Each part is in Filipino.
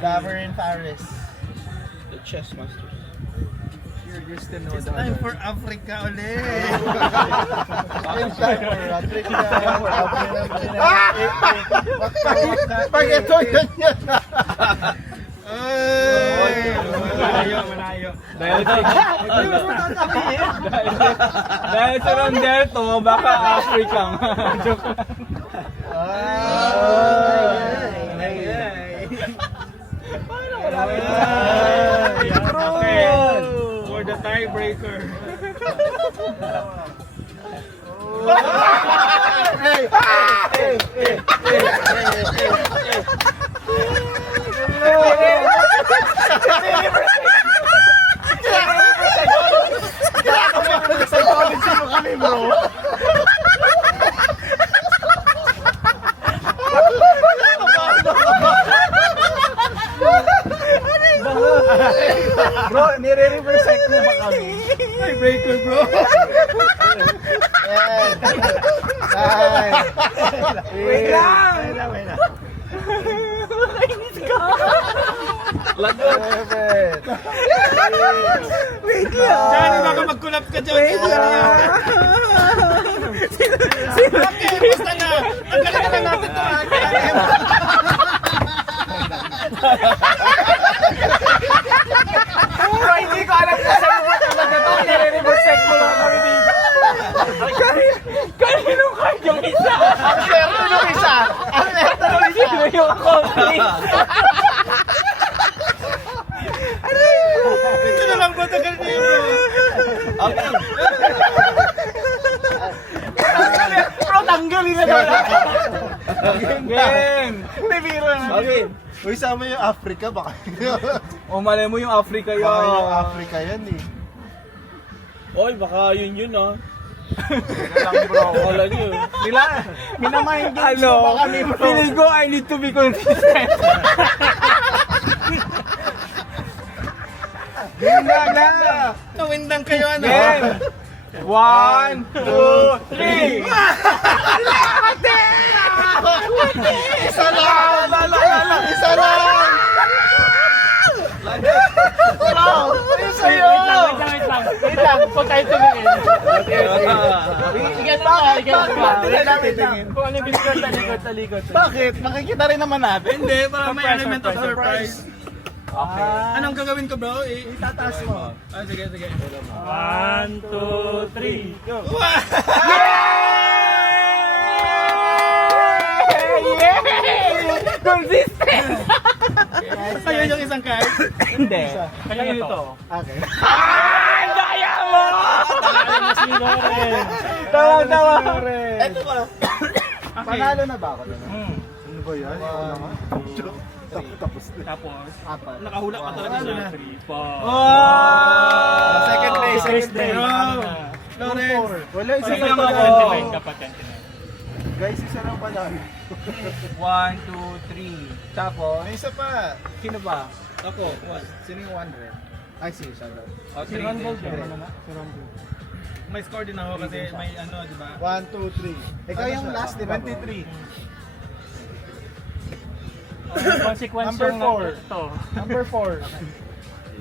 Daverin Paris. The chess masters. It's time for Africa ulit. It's time for Africa. Pag ito yun yan. Malayo. Dahil sa Rondel to, baka Africa nga. Joke lang. For the tiebreaker. Psychology mo kami, bro. Bro, nire-reverse mo ba kami? Tiebreaker, bro. Wait lang! Lagot. Wait lang! Johnny, baka mag-collab ka dyan. Wait lang! Okay, basta na. Ang galing na natin ito. Bro, hindi ko alam kung sa'yo mo talaga ito. Nire-reverse mo lang kami dito. Kaninong card yung isa? Ang swerte nung isa! Ang swerte nung isa! Sino yung accomplice? Ito na lang ba? Tagal na yun, bro. Bro, tanggalin na doon! Game! Bibiro na. Okay. Uy, sama yung Africa baka. O malay mo yung Africa yun. Baka yung Africa yan eh. Oy, baka yun ah. lang, bro. Wala niyo. Minamind games mo ba kami, bro? Feeling ko I need to be consistent. Ganda! Nawindang kayo ano? Game! 1, 2, 3! Isa lang! Isa lang! Bro! Isa yun! Wait lang. Kung tayo tumingin. Igan pa! Wait lang! Kung ano yung bilikot, talikot. Bakit? Makikita rin naman natin. Hindi, para may element of surprise. Okay. Anong gagawin ko, bro? Itataas mo. Sige. 1, 2, 3, go! Consistent! Ayun yung isang card? Hindi. Kaya ito. Okay. Daya mo! Tawa! Eto ba? Panalo na ba ako? Ano ba yan? Tapos na. Tapos, Apat. Nakahula ka talaga siya. 3, 4. Second place. First day. Lawrence! Wala, isa Sige lang lang panalo. ako. 29 ka pa, 29. Guys, isa lang panalo. 1, 2, 3. Tapos, May isa pa. sino ba? Ako. Sino yung 100? Ay, si Shadow. O, Si Ron Gold yun, ano na? Si Ron Gold. May score din ako kasi may ano, di ba? 1, 2, 3. Ikaw yung last, di ba? 23. Yung consequence Number yung four. ito. Number 4.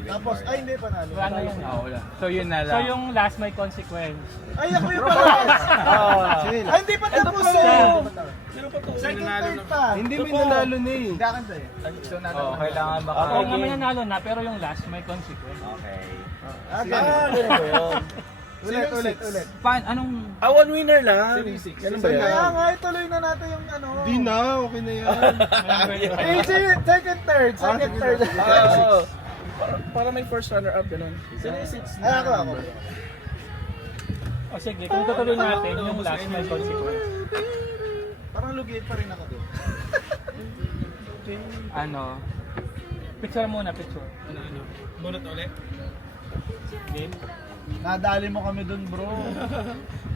Tapos, ay hindi panalo. Wala yun. Wala. So yun na lang. So yung last may consequence. Ay, ako yung pala. Ay, hindi pa tapos eh. Sino pa to? Second, third pa. Hindi may nanalo na eh. Hindi akin to eh. So, Oh, kailangan Oo nga makakagin. mananalo na, pero yung last may consequence. Okay. ganun ba yun? Ulit. Anong... One winner lang. Series 6. Ganun ba yan? Kaya nga, ituloy na natin yung ano. Di na, okay na yan. Eh, second, third. Second, third. Para may first runner-up, ganun. Ay, ako. O sige, kung tutuloy natin, yung last may consequence. Parang lugit pa rin ako doon. Ano? Picture muna, picture. Bunot ulit? Game. Nadali mo kami doon, bro.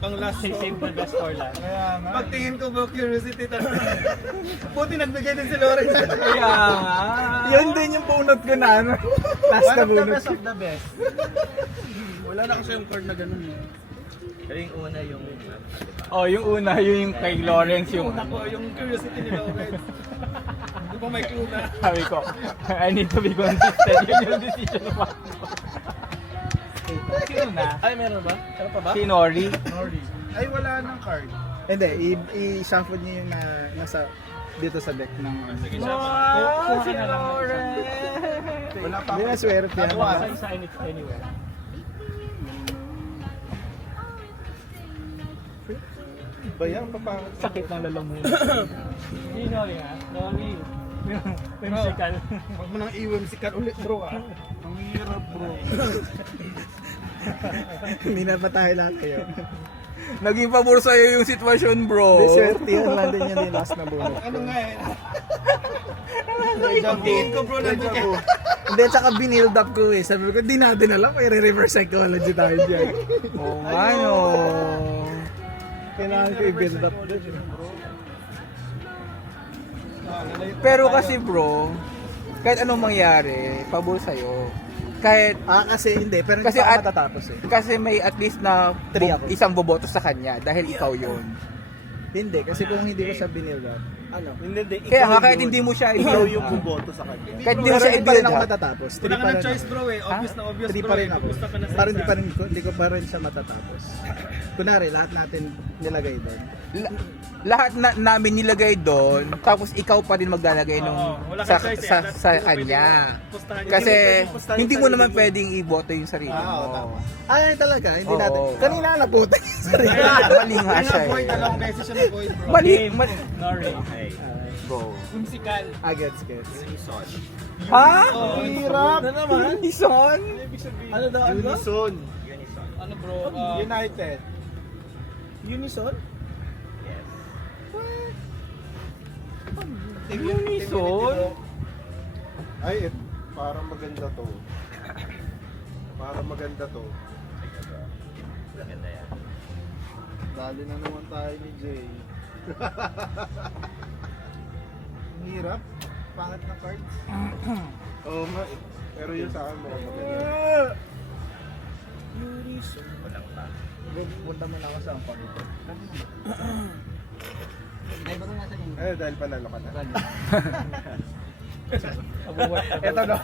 Pang last Save the best for last. Kaya nga. Pagtingin ko bro, curiosity talaga. Buti nagbigay din si Lawrence. Kaya nga. Yun din yung bunot ko na ano. Last na bunot. One of the best. Wala na kasi yung card na ganun eh. Oh, yung una, yung kay Lawrence yung Ako, yung curiosity ni Lawrence. Di ba may clue na? Sabi ko, I need to be consistent. Yun yung decision ko. Sino na? Ay, meron ba? Meron pa ba? Si Nori. Ay, wala nang card. Hindi, i-shuffle niyo yung nasa dito sa deck ng Wow, si na lang. Nori. Wala pa Hindi na swerte yan. Sa anywhere. ba yan? Papangit. Sakit ng lalamunan. Hindi, Nori ha? Nori. Whimsical. Huwag mo nang i-whimsical ulit, bro, ah. Ang hirap, bro. Hindi na pa tayo lahat kayo. Naging pabor sa'yo yung sitwasyon, bro. Hindi, swerte yan. London yan yung last na bunot. Ano nga eh? Tingin ko, bro, nandun ka. Hindi, tsaka binild up ko eh. Sabi ko, di natin alam. May reverse psychology tayo dyan. Oo nga, no. Kailangan ko i-build up doon. Pero kasi, bro, kahit anong mangyari, pabor sa'yo. Kahit, Kasi hindi. Pero Kasi hindi pa at- matatapos eh. kasi may at least na Three ako. isang boboto sa kanya dahil ikaw yun. Hindi. Kasi kung hindi ko siya binild up, ano? Hindi. Kaya nga, kahit hindi mo siya Ikaw i-build, yung buboto sa kanya. kahit hindi mo Pero siya hindi pa rin i-build ako up, matatapos. Wala Three ka pa ng rin choice, ako. bro, eh. Obvious na obvious, Three bro, pa rin eh. ako. Pupusta ka na sa Parang isa. hindi ko pa rin siya matatapos. Kunwari, lahat natin nilagay doon. lahat na namin nilagay doon, tapos ikaw pa din maglalagay nung Oo, wala sa, kang choice, eh. sa, That's- sa hindi mo kanya. pwedeng pustahan. Kasi Hindi mo pwedeng pustahan hindi yung mo sarili naman mo. pwedeng iboto yung sarili mo. tama. Ay, talaga. Hindi Oo. natin. Kanina na puta. Sorry. Mali nga Kaya siya na-avoid, eh. dalawang beses siya na-avoid, bro. Mali, Game. mali. Nori. Go. Whimsical. Gets. Ha? Hirap. Na naman. Unison? Ano daw? Unison. Ano, bro? United. Unison? Unison? Ay, parang maganda to. Parang maganda to. Maganda yan. Dali na naman tayo ni Jay. Ang hirap. Pangit na cards. Oo nga eh. Pero yun sa akin mo maganda. Unison. Walang pa. Punta mo na ako sa ampang ito. Eh, dahil panalo ka na. Abuwat. Ito na.